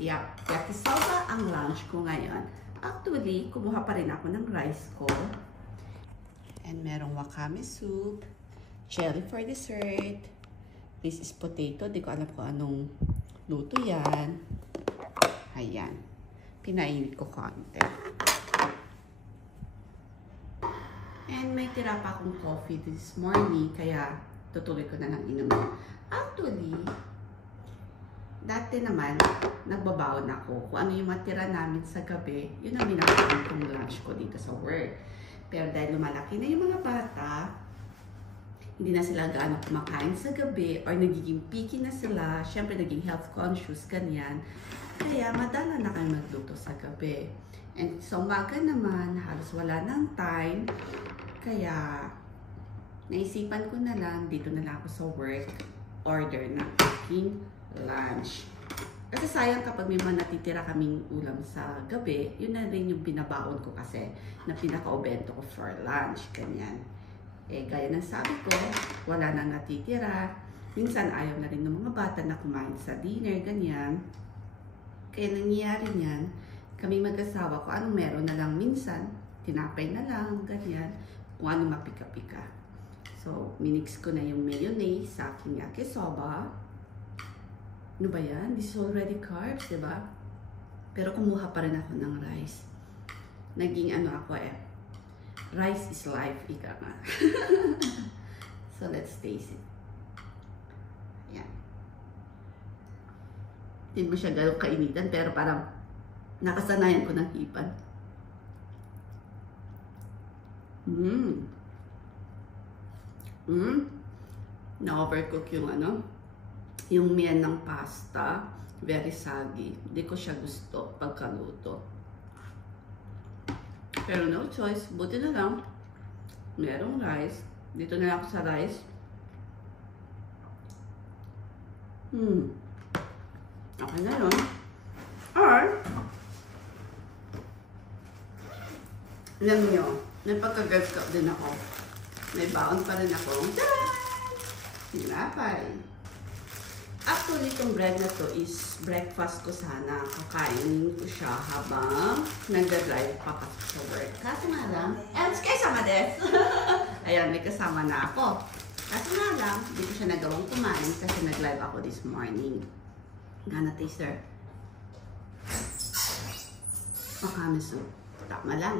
Yup, yakisoba ang lunch ko ngayon. Actually, kumuha pa rin ako ng rice ko. And merong wakame soup. Cherry for dessert. This is potato. Di ko alam kung anong luto yan. Ayan. Pinainit ko konti. And may tira pa akong coffee this morning. Kaya tutuloy ko na lang inumin. Actually, dati naman, nagbabawon ako. Kung ano yung matira namin sa gabi, yun ang binakain kong lunch ko dito sa work. Pero dahil lumalaki na yung mga bata, hindi na sila gaano kumakain sa gabi or nagiging picky na sila, syempre naging health conscious, ganyan. Kaya madala na kayo magluto sa gabi. And sa umaga naman, halos wala ng time. Kaya naisipan ko na lang, dito na lang ako sa work, order ng aking lunch. Kasi sayang kapag may mga natitira kaming ulam sa gabi, yun na rin yung binabaon ko kasi na pinaka-obento ko for lunch, ganyan. Eh, gaya ng sabi ko, wala nang natitira. Minsan ayaw na rin ng mga bata na kumain sa dinner, ganyan. Kaya nangyayari niyan, kami mag-asawa ko, anong meron na lang minsan, tinapay na lang, ganyan, kung anong mapika-pika. So, minix ko na yung mayonnaise sa aking yakisoba. Ano ba yan? This is already carbs, diba? Pero kumuha pa rin ako ng rice. Naging ano ako rice is life, ika nga. So, let's taste it. Yan. Hindi mo siya gano'ng kainitan, pero parang nakasanayan ko ng hipan. Na-overcook yung yung miyan ng pasta, very soggy. Hindi ko siya gusto pagkaluto. Pero no choice, buti na lang. Merong rice. Dito na ako sa rice. Okay na yun. Or, alam nyo, napagka-girl scout din ako. May baon pa rin ako. Tinapay. Actually, itong bread na to is breakfast ko sana. Kakainin ko siya habang nag-drive pa kasi sa work. Kaso nga lang, kasama des. Ayan, may kasama na ako. Kaso nga lang, hindi ko siya nagawang kumain kasi nag-live ako this morning. Gana taster. Wakame soup. Tama lang.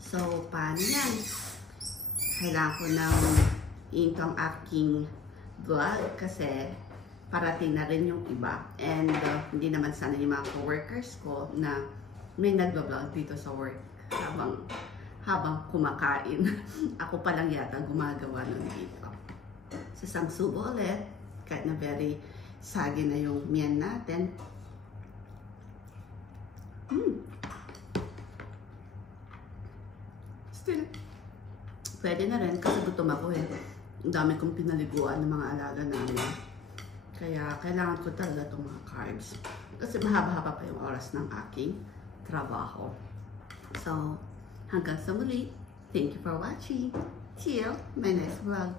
So, paano yan? Kailangan ko ng intong aking vlog kasi parating na rin yung iba. And hindi naman sana yung mga co-workers ko na may nagbablog dito sa work habang kumakain. Ako pa lang yata gumagawa nun dito. So, isang subo ulit. Kahit na very sagi na yung miyan natin. Still, pwede na rin kasi gutom ako Ang dami kong pinaliguan ng mga alaga namin. Kaya kailangan ko talaga itong mga carbs. Kasi mahaba-haba pa yung oras ng aking trabaho. So, hanggang sa muli. Thank you for watching. Till my next vlog.